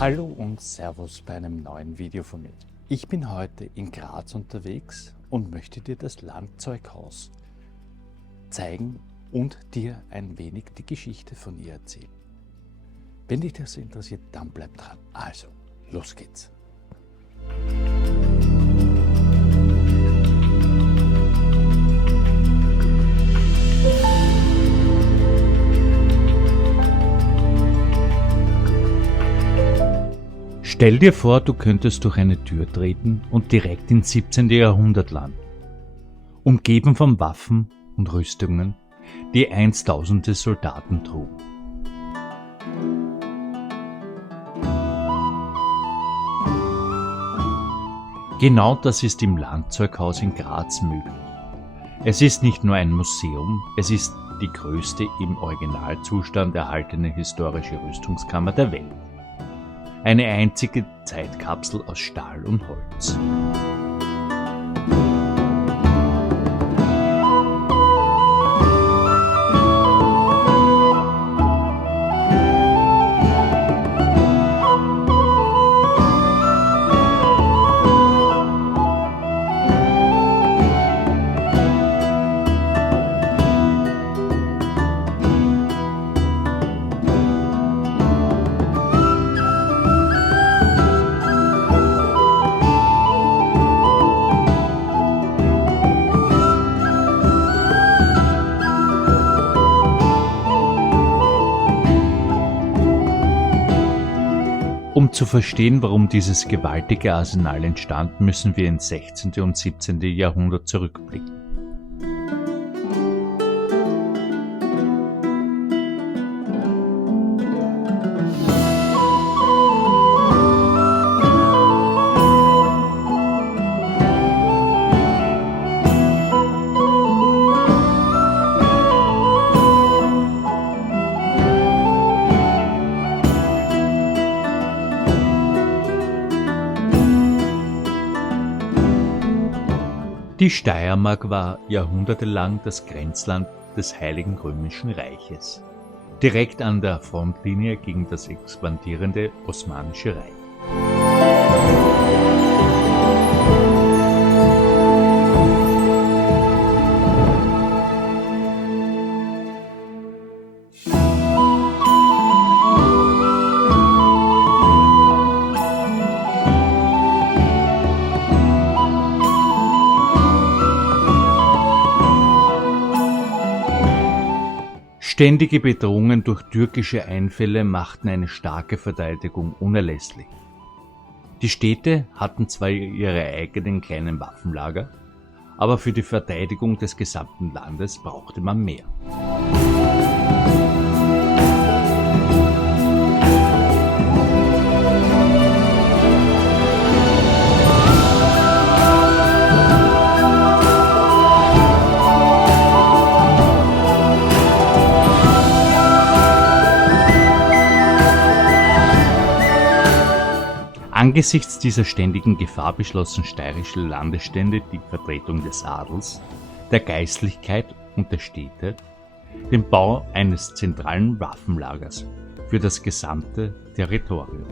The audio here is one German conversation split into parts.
Hallo und Servus bei einem neuen Video von mir. Ich bin heute in Graz unterwegs und möchte dir das Landzeughaus zeigen und dir ein wenig die Geschichte von ihr erzählen. Wenn dich das interessiert, dann bleib dran. Also, los geht's. Stell dir vor, du könntest durch eine Tür treten und direkt ins 17. Jahrhundert landen. Umgeben von Waffen und Rüstungen, die einst tausende Soldaten trugen. Genau das ist im Landzeughaus in Graz möglich. Es ist nicht nur ein Museum, es ist die größte im Originalzustand erhaltene historische Rüstungskammer der Welt. Eine einzige Zeitkapsel aus Stahl und Holz. Um zu verstehen, warum dieses gewaltige Arsenal entstand, müssen wir ins 16. und 17. Jahrhundert zurückblicken. Die Steiermark war jahrhundertelang das Grenzland des Heiligen Römischen Reiches, direkt an der Frontlinie gegen das expandierende Osmanische Reich. Ständige Bedrohungen durch türkische Einfälle machten eine starke Verteidigung unerlässlich. Die Städte hatten zwar ihre eigenen kleinen Waffenlager, aber für die Verteidigung des gesamten Landes brauchte man mehr. Angesichts dieser ständigen Gefahr beschlossen steirische Landesstände, die Vertretung des Adels, der Geistlichkeit und der Städte, den Bau eines zentralen Waffenlagers für das gesamte Territorium.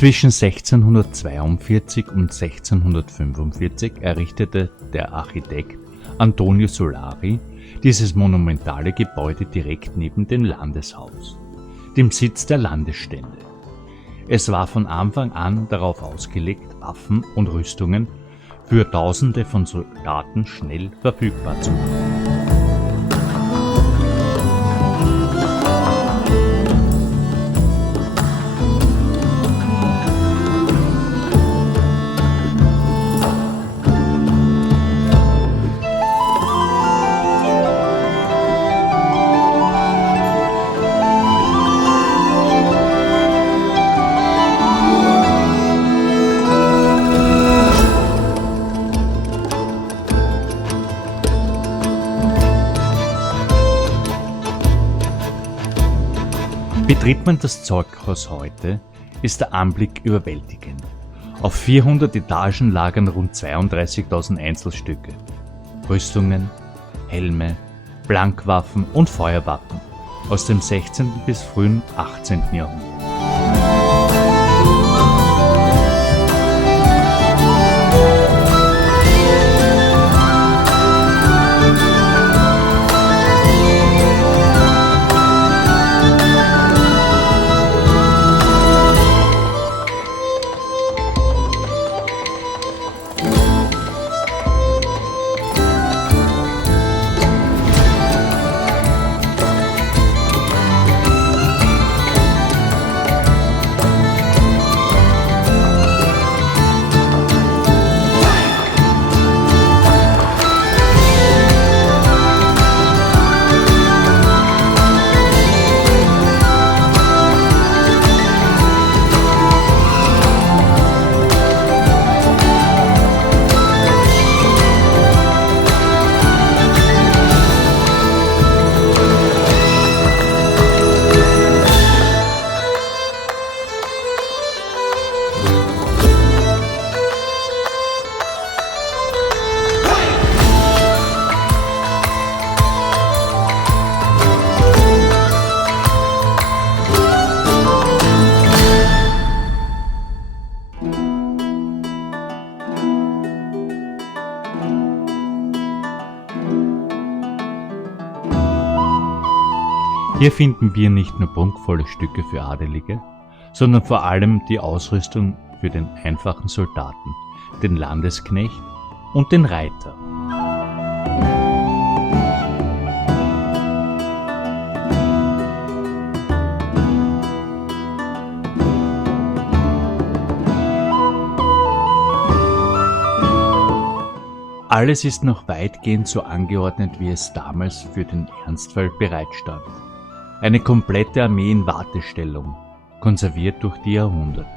Zwischen 1642 und 1645 errichtete der Architekt Antonio Solari dieses monumentale Gebäude direkt neben dem Landeshaus, dem Sitz der Landesstände. Es war von Anfang an darauf ausgelegt, Waffen und Rüstungen für Tausende von Soldaten schnell verfügbar zu machen. Betritt man das Zeughaus heute, ist der Anblick überwältigend. Auf 400 Etagen lagern rund 32.000 Einzelstücke. Rüstungen, Helme, Blankwaffen und Feuerwaffen aus dem 16. bis frühen 18. Jahrhundert. Hier finden wir nicht nur prunkvolle Stücke für Adelige, sondern vor allem die Ausrüstung für den einfachen Soldaten, den Landesknecht und den Reiter. Alles ist noch weitgehend so angeordnet, wie es damals für den Ernstfall bereitstand. Eine komplette Armee in Wartestellung, konserviert durch die Jahrhunderte.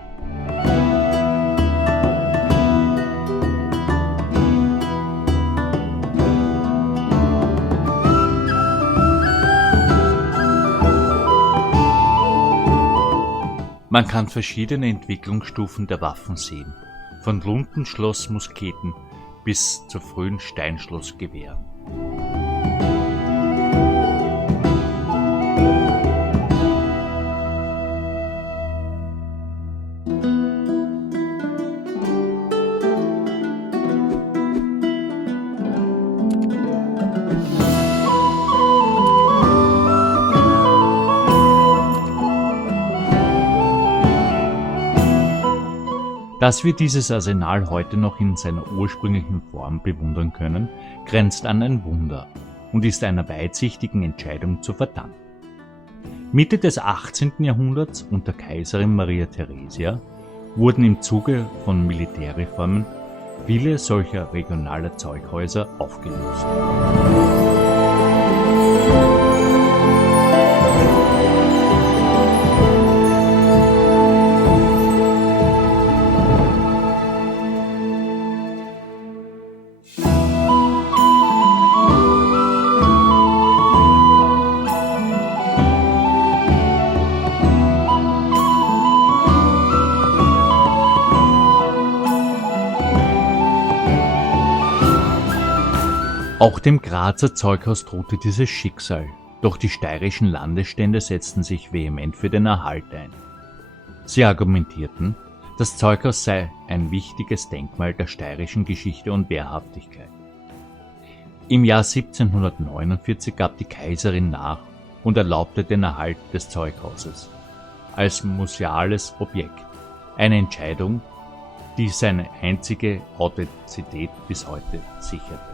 Man kann verschiedene Entwicklungsstufen der Waffen sehen, von Lundenschlossmusketen bis zu frühen Steinschlossgewehren. Dass wir dieses Arsenal heute noch in seiner ursprünglichen Form bewundern können, grenzt an ein Wunder und ist einer weitsichtigen Entscheidung zu verdanken. Mitte des 18. Jahrhunderts unter Kaiserin Maria Theresia wurden im Zuge von Militärreformen viele solcher regionaler Zeughäuser aufgelöst. Auch dem Grazer Zeughaus drohte dieses Schicksal, doch die steirischen Landesstände setzten sich vehement für den Erhalt ein. Sie argumentierten, das Zeughaus sei ein wichtiges Denkmal der steirischen Geschichte und Wehrhaftigkeit. Im Jahr 1749 gab die Kaiserin nach und erlaubte den Erhalt des Zeughauses als museales Objekt, eine Entscheidung, die seine einzige Authentizität bis heute sicherte.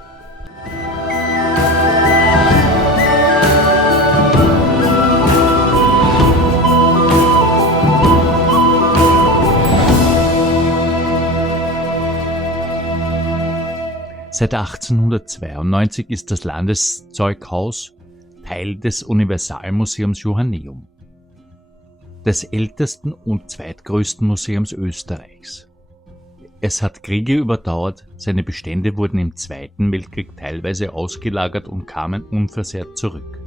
Seit 1892 ist das Landeszeughaus Teil des Universalmuseums Johanneum, des ältesten und zweitgrößten Museums Österreichs. Es hat Kriege überdauert, seine Bestände wurden im Zweiten Weltkrieg teilweise ausgelagert und kamen unversehrt zurück.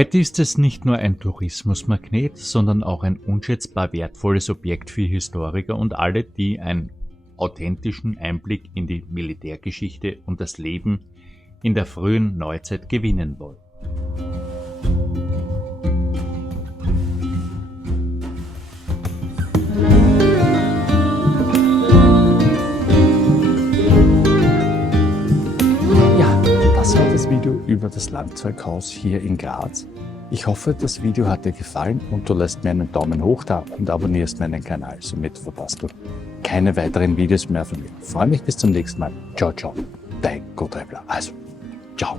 Heute ist es nicht nur ein Tourismusmagnet, sondern auch ein unschätzbar wertvolles Objekt für Historiker und alle, die einen authentischen Einblick in die Militärgeschichte und das Leben in der frühen Neuzeit gewinnen wollen. Das war das Video über das Langzeughaus hier in Graz. Ich hoffe, das Video hat dir gefallen und du lässt mir einen Daumen hoch da und abonnierst meinen Kanal, somit verpasst du keine weiteren Videos mehr von mir. Ich freue mich bis zum nächsten Mal. Ciao, ciao. Dein Gotthardler. Also, ciao.